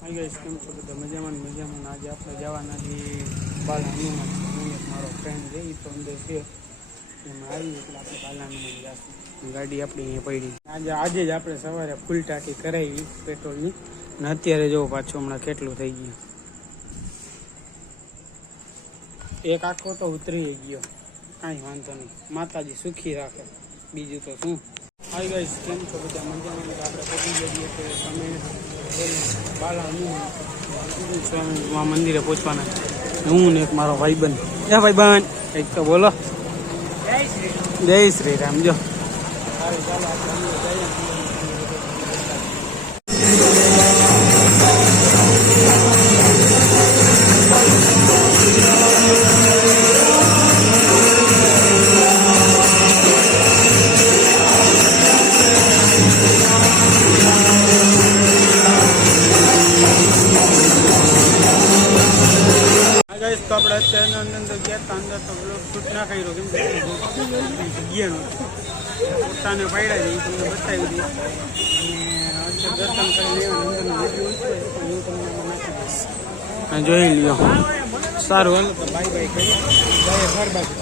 Hi guys, કેમ છો બધા? મજામાં. આજે આપણે જવાના છીએ બાલ હનુમાન. હું એક મારો ફ્રેન્ડ છે, એ તો અંદર છે. એમાં આવી એટલે આપણે બાલ હનુમાન જઈશું. ગાડી આપણી અહીંયા પડી. આજે જ આપણે સવારે ફૂલ ટાંકી કરાવી પેટ્રોલની, ને અત્યારે જો પાછું હમણાં કેટલું થઈ ગયું. એક આખો તો ઉતરી ગયો. કાંઈ વાંધો નહીં, માતાજી સુખી રાખે, બીજું તો શું. હાય ગાઈસ, કેમ છો બધા? મજામાં. આપણે પહોંચી જઈએ કે તમે બાલા હનુમાન મંદિરે પહોંચવાના. હું ને એક મારો ભાઈબંધ. ભાઈબંધ કંઈક તો બોલો. જય શ્રી રામ. જો સારું, ચાલો આપણે અંદર જઈએ. તો આપણે અત્યારે અંદર ગયા હતા. અંદર તો બ્લોગ શૂટ ના કર્યો, કેમ કે જગ્યાનો પોતાને પાડ્યા છે, એ તમને બતાવી દઈશ. અને દર્શન કરી લેવાનું અંદરનો વિડીયો હું તમને નાખી દઈશ. જોઈ લ્યો. સારું, હાલો તો બાય બાય કરી જાય ઘર બાજુ.